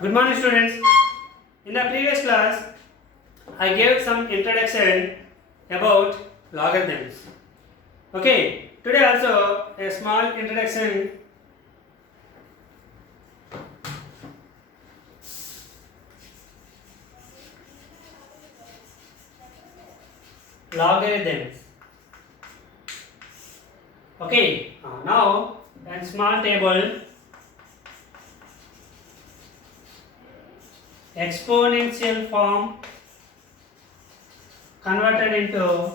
Good morning, students. In the previous class, I gave some introduction about logarithms. Okay, today also a small introduction. Logarithms. Okay, now a small table. Exponential form converted into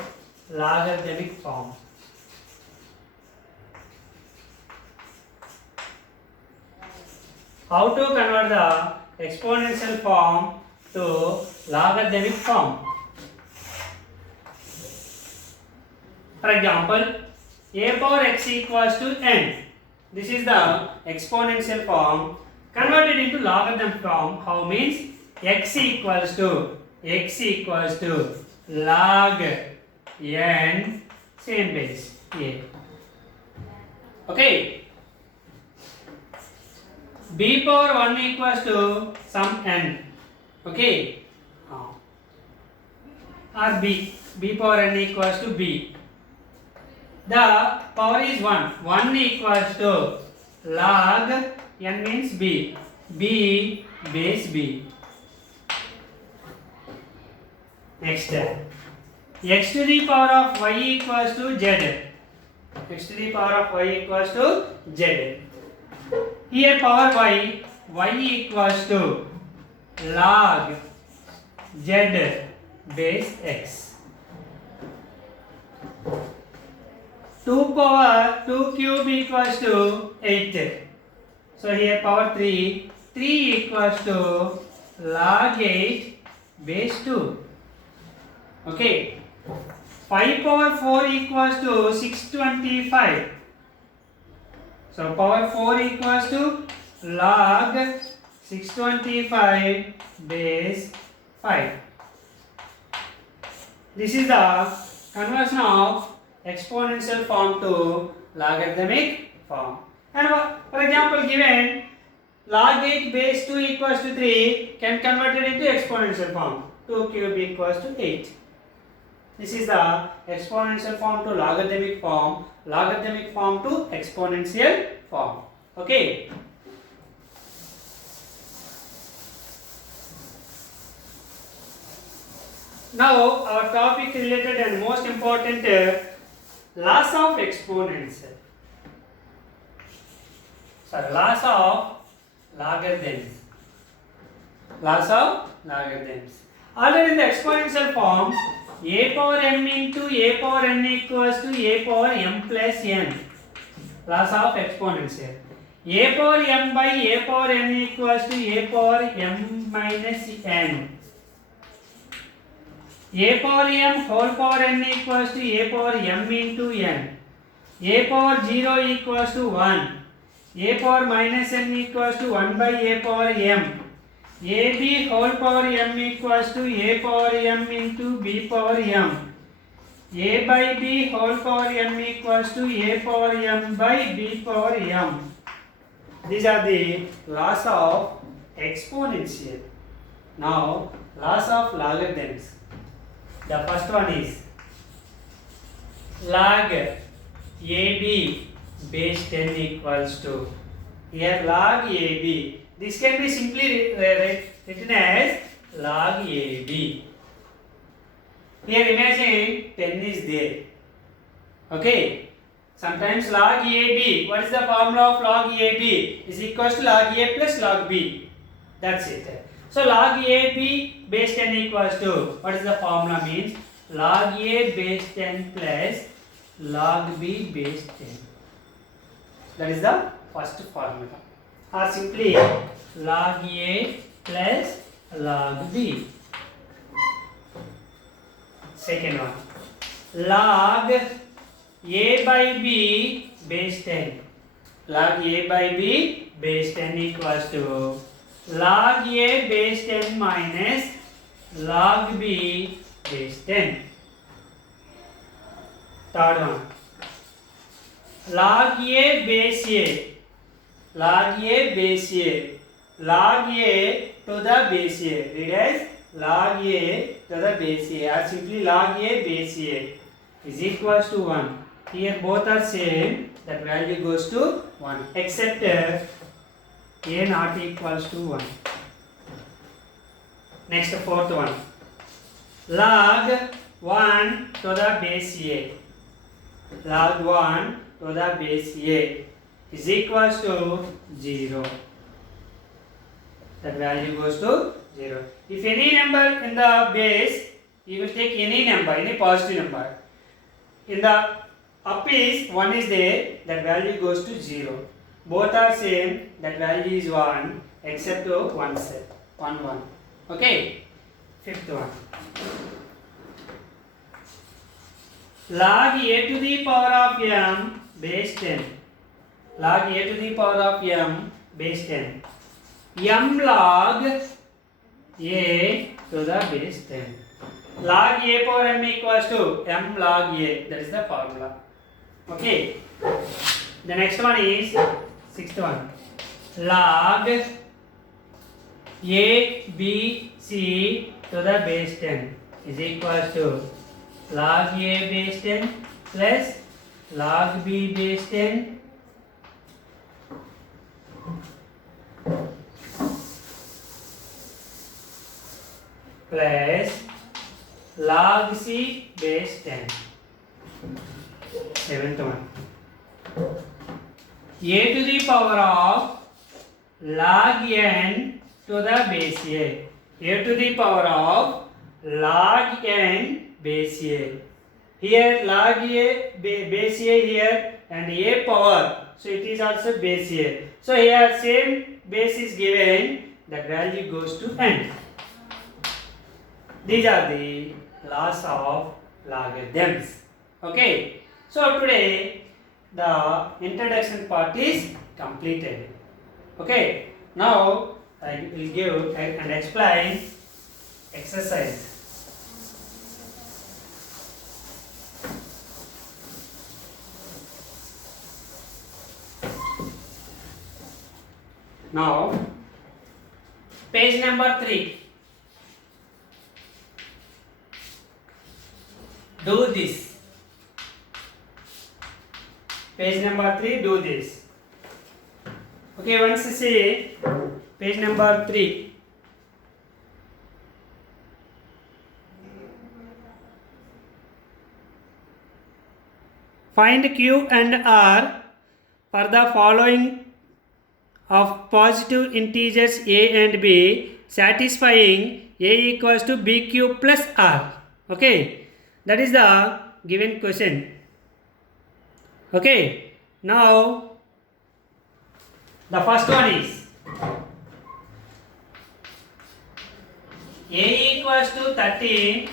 logarithmic form. How to convert the exponential form to logarithmic form? For example, a power x equals to n. This is the exponential form. Converted into logarithm form, how means x equals to log n same base a. Okay. B power 1 equals to some n. Okay. Or b power n equals to b. The power is 1. 1 equals to log n means b base b. Next, x to the power of y equals to z. X to the power of y equals to z. Here power y equals to log z base x. 2 power 2 cube equals to 8. So here power 3 equals to log 8 base 2. Okay. 5 power 4 equals to 625. So power 4 equals to log 625 base 5. This is the conversion of exponential form to logarithmic form. And for example, given log 8 base 2 equals to 3 can convert it into exponential form. 2 cube equals to 8. This is the exponential form to logarithmic form to exponential form. Okay. Now our topic related and most important laws of exponents. Laws of logarithms. Laws of logarithms. Already in the exponential form, a power m into a power n equals to a power m plus n. Laws of exponential. A power m by a power n equals to a power m minus n. A power m whole power n equals to a power m into n. A power 0 equals to 1. A power minus n equals to 1 by a power m. AB whole power m equals to a power m into b power m. A by b whole power m equals to a power m by b power m. These are the laws of exponential. Now, laws of logarithms. The first one is log AB base 10 equals to, here log AB. This can be simply written as log AB. Here imagine 10 is there. Okay. Sometimes log AB. What is the formula of log AB? Is equals to log A plus log B. That's it. So log AB base 10 equals to, what is the formula means? Log A base 10 plus log B base 10. That is the first formula. Or simply log A plus log B. Second one, log A by B base 10. Log A by B base 10 equals to log A base 10 minus log B base 10. Third one, log A base A, log A base A, log a to the base a. Read as log a to the base a or simply log a base a is equals to 1. Here both are same, that value goes to 1 except a not equals to 1. Next, fourth one. Log 1 to the base a. Log 1 to the base a is equals to 0. That value goes to 0. If any number in the base, you will take any number, any positive number. In the up is 1 is there, that value goes to 0. Both are same, that value is 1 except one set, 1 1. Okay, fifth one. Log a to the power of m base 10. Log a to the power of m base 10. M log a to the base 10. Log a power m equals to m log a. That is the formula. Okay. The next one is sixth one. Log a b c to the base 10 is equals to log a base 10 plus log b base 10 plus log c base 10. Seventh one. A to the power of log n to the base a. A to the power of log n base a. Here log a base a here and a power. So it is also base a. So here same base is given. That value goes to n. These are the laws of logarithms. Okay. So today the introduction part is completed. Okay. Now I will give and explain exercise. Now page number 3. Do this. Page number 3, do this. Okay, once you see page number 3. Find Q and R for the following of positive integers a and b satisfying a equals to bq plus r. Okay, that is the given question. Okay, now the first one is a equals to 13,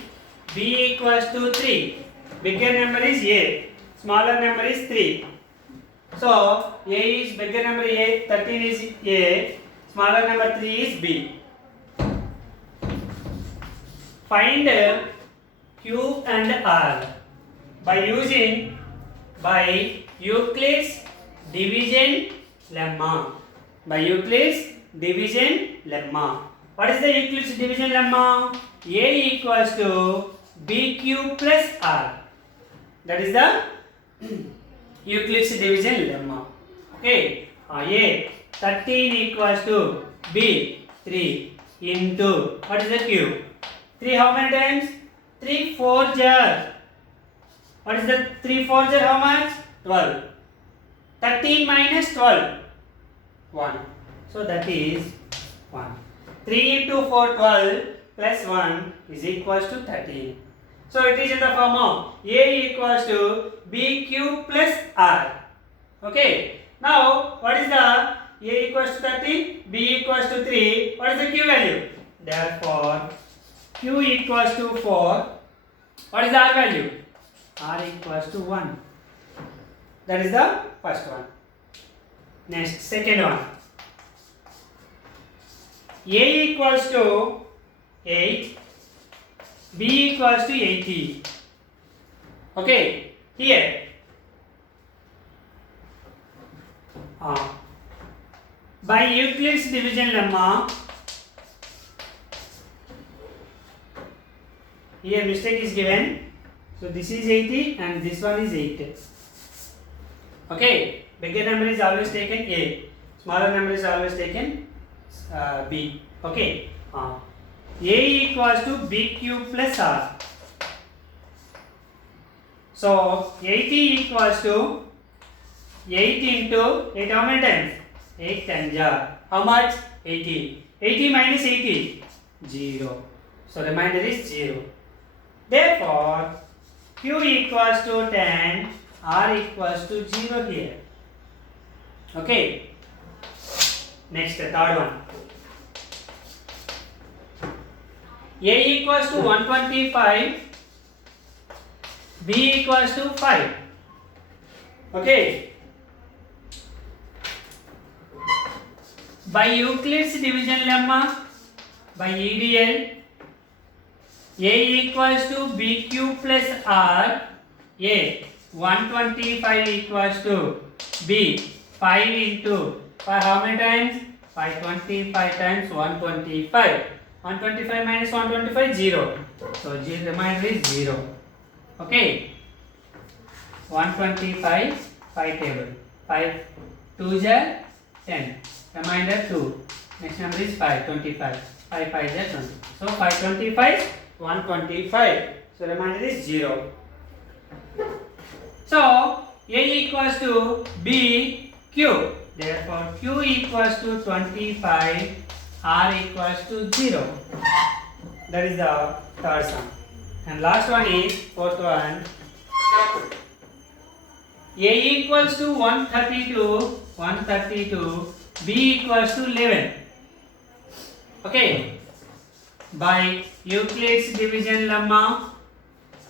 b equals to 3. Bigger number is a, smaller number is 3. So a is bigger number a, 13 is a, smaller number 3 is b. Find q and r by using Euclid's division lemma. By Euclid's division lemma. What is the Euclid's division lemma? A equals to bq plus r. That is the Euclid's division lemma. Okay. A 13 equals to b 3 into what is the q? 3 how many times? 3 4 jar. What is the 3 4 jar how much? 12. 13 minus 12. 1. So that is 1. 3 into 4 12 plus 1 is equals to 13. So it is in the form of A equals to BQ plus R. Okay. Now what is the A equals to 13, B equals to 3. What is the Q value? Therefore Q equals to 4. What is the R value? R equals to 1. That is the first one. Next, second one. A equals to 8, B equals to 80. Okay, here By Euclid's division lemma, here mistake is given, so this is 80 and this one is 80. Okay, bigger number is always taken A, smaller number is always taken B. Okay, A equals to B cube plus R. So 80 equals to 8 into 8, how many times? 8 times. How much? 80. 80 minus 80? 0. So remainder is 0. Therefore, Q equals to 10, R equals to 0 here. Okay. Next, the third one. A equals to 125, B equals to 5. Okay. By Euclid's division lemma, by EDL, A equals to B cube plus R, A 125 equals to B 5 into 5, how many times? 525 times 125. 125 minus 125, 0. So remainder is 0. Okay. 125, 5 table. 5 2 10. Remainder 2. Next number is 5, 25. 5 5 is 20. So 525, 125. So remainder is 0. So A equals to B Q. Therefore Q equals to 25, R equals to 0. That is the third sum. And last one is fourth one. A equals to 132, B equals to 11. Okay. By Euclid's division lemma,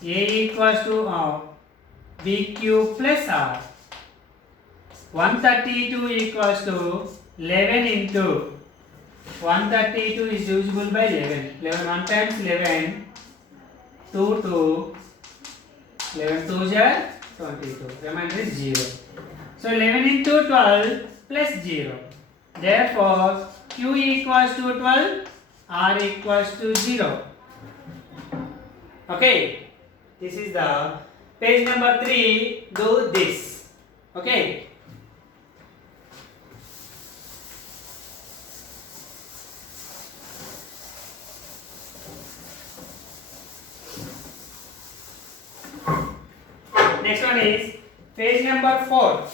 A equals to B cube plus R. 132 equals to 11 into 132 is divisible by 11. 11 1 times 11, 2 2, 11 2 is 22. Remainder is 0. So 11 into 12 plus 0. Therefore Q equals to 12, R equals to 0. Okay. This is the page number 3. Do this. Okay. Next one is page number 4.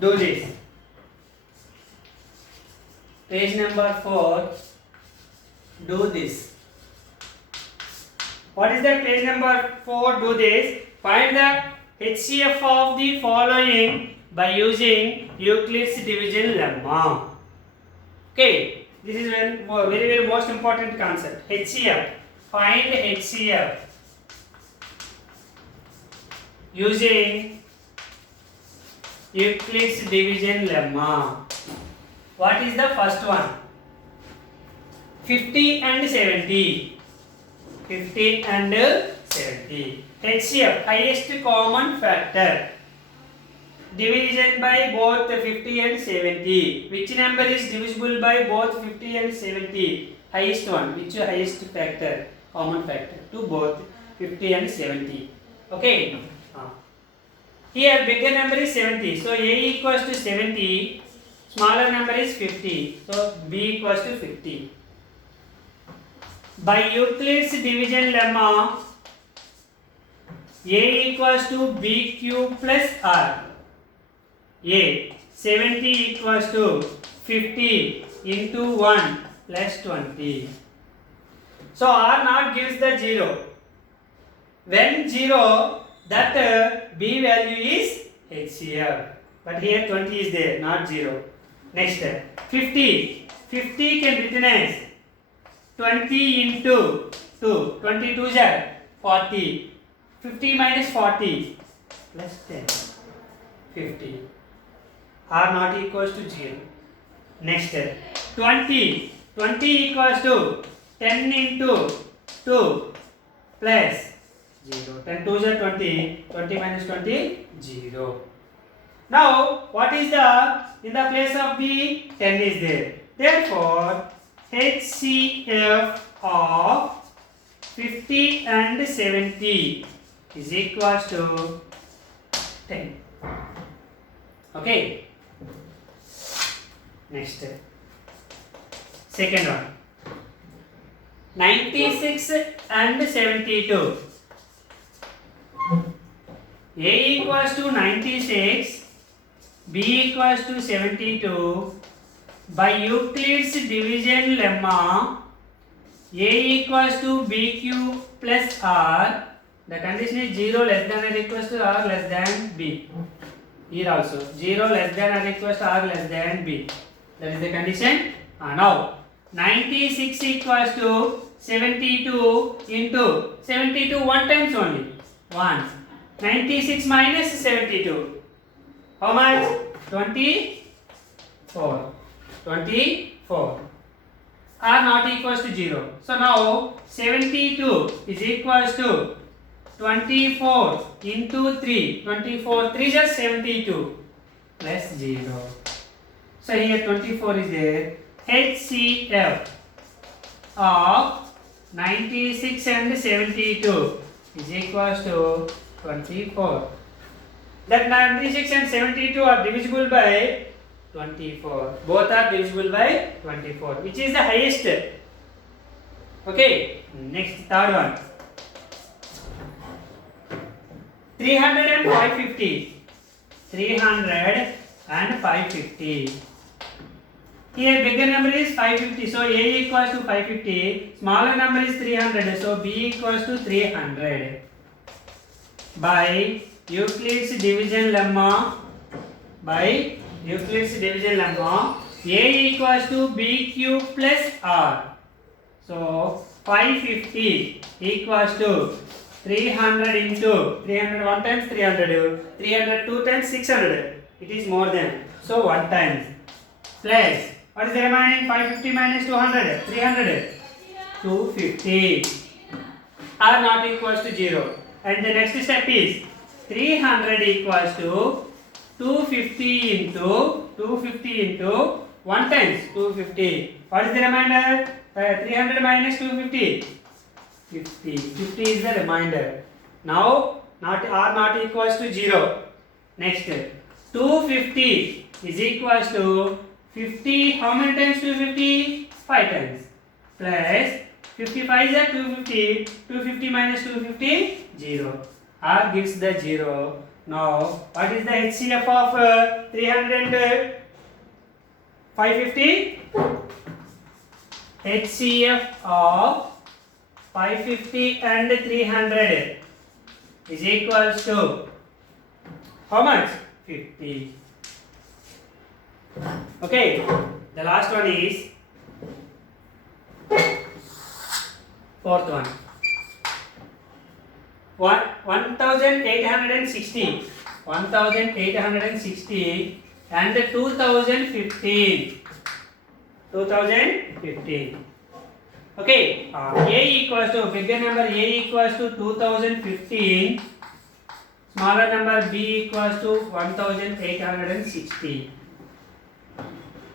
Do this. Page number 4. Do this. What is the page number 4? Do this. Find the HCF of the following by using Euclid's division lemma. Okay. This is very most important concept. HCF. Find HCF using Euclid's division lemma. What is the first one? 50 and 70. 50 and 70. HCF, highest common factor. Division by both 50 and 70. Which number is divisible by both 50 and 70? Highest one. Which highest factor? Common factor to both 50 and 70. Okay. Here bigger number is 70. So A equals to 70. Smaller number is 50. So B equals to 50. By Euclid's division lemma, A equals to B cube plus R. A 70 equals to 50 into 1 plus 20. So R naught gives the 0. When 0, that B value is HCF. But here 20 is there, not 0. Next, 50. 50 can be written as 20 into 2. 22 is 40. 50 minus 40 plus 10. 50. R not equals to 0. Next, 20. 20 equals to 10 into 2 plus 0. 10 2 is 20. 20 minus 20, 0. Now, what is in the place of B? 10 is there. Therefore, HCF of 50 and 70 is equals to 10. Okay. Next. Second one. 96 and 72. A equals to 96, B equals to 72. By Euclid's division lemma, A equals to BQ plus R. The condition is 0 less than or equals to R less than B. Here also 0 less than or equals to R less than B. That is the condition. Now 96 equals to 72 into 72 one times only. 1. 96 minus 72. How much? 24. 24. R not equals to 0. So now 72 is equals to 24 into 3. 24 3 is 72 plus 0. So here 24 is there. HCF of 96 and 72 is equals to 24. That 96 and 72 are divisible by 24. Both are divisible by 24. Which is the highest? Okay. Next, third one. 300 and 550. 300 and 550. Here bigger number is 550. So A equals to 550. Smaller number is 300. So B equals to 300. By Euclid's division lemma, A equals to BQ plus R. So 550 equals to 300 into 300 one times 300, 300 two times 600. It is more than. So 1 times plus what is the remaining? 550 minus 200, 300, 250. R not equals to 0. And the next step is 300 equals to 250 into 1 times 250. What is the remainder? 300 minus 250. 50. 50 is the remainder. Now R not equals to 0. Next 250 is equals to 50. How many times 250? 5 times. Plus 55 is 250. 250 minus 250? 0. R gives the 0. Now, what is the HCF of 300 and 550? HCF of 550 and 300 is equals to how much? 50. Okay, the last one is fourth one. 1860 and 2015. Okay, A equals to bigger number A equals to 2015, smaller number B equals to 1860.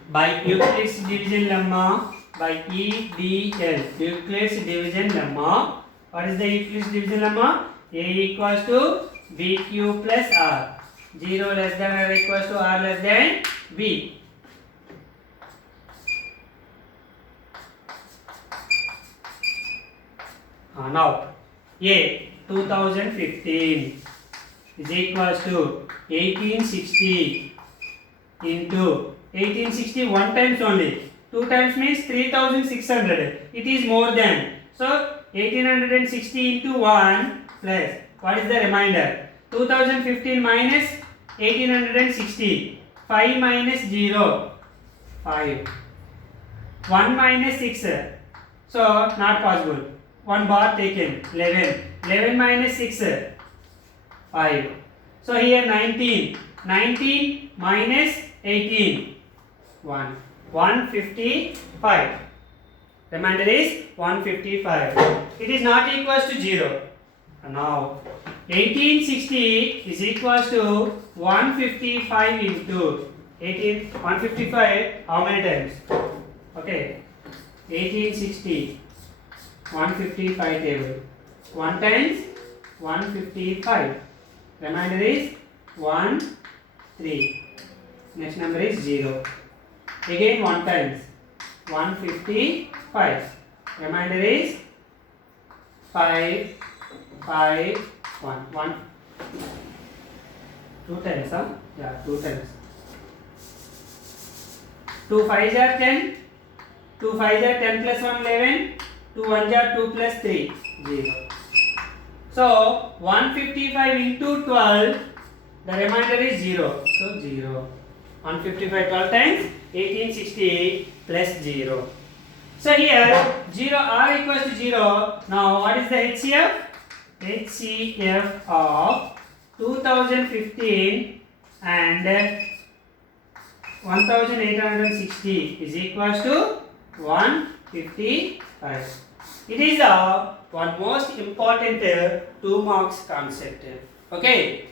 By Euclid's division lemma, by EDL, Euclid's division lemma. What is the Euclid's division lemma? A equals to BQ plus R. 0 less than or equals to R less than B. Now A 2015 is equals to 1860 into 1860 one times only. 2 times means 3600. It is more than. So 1860 into 1 plus what is the remainder? 2015 minus 1860. 5 minus 0. 5. 1 minus 6. So not possible. 1 bar taken. 11. 11 minus 6. 5. So here 19. 19 minus 18. 1. 155. Remainder is 155. It is not equals to 0. Now 1860 is equals to 155 into 155 how many times? Okay, 1860 155 table 1 times 155, remainder is 1 3, next number is 0, again 1 times 155, remainder is 5 5 1 2 times, huh? Yeah, 2 times. 2 5s are 10, 2 5s are 10 plus 1 11, 2 1s are 2 plus 3 0. So 155 into 12, the remainder is 0. So 0. 155 12 times 1860 plus 0. So here 0 r equals to 0. Now what is the HCF? HCF of 2015 and 1860 is equals to 155. It is one most important 2 marks concept. Okay.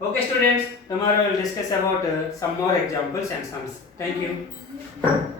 Okay students, tomorrow we will discuss about some more examples and sums. Thank you.